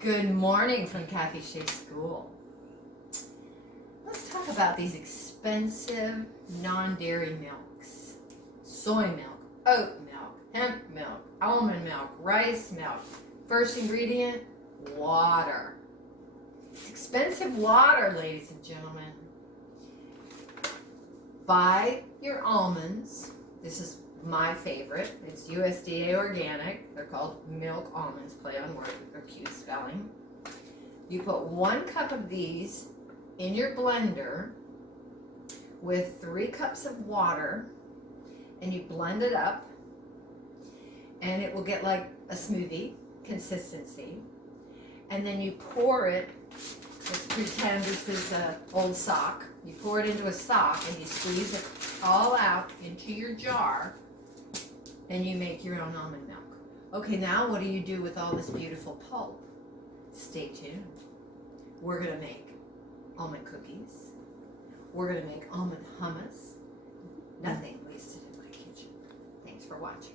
Good morning from Cathy Shea School. Let's talk about these expensive non-dairy milks. Soy milk, oat milk, hemp milk, almond milk, rice milk. First ingredient, water. It's expensive water, ladies and gentlemen. Buy your almonds. This is my favorite. It's USDA organic. They're called milk almonds, play on word, they're cute spelling. You put 1 cup of these in your blender with 3 cups of water, and you blend it up, and it will get like a smoothie consistency. And then you pour it, let's pretend this is an old sock. You pour it into a sock and you squeeze it all out into your jar, and you make your own almond milk. Okay, now what do you do with all this beautiful pulp? Stay tuned. We're going to make almond cookies. We're going to make almond hummus. Nothing wasted in my kitchen. Thanks for watching.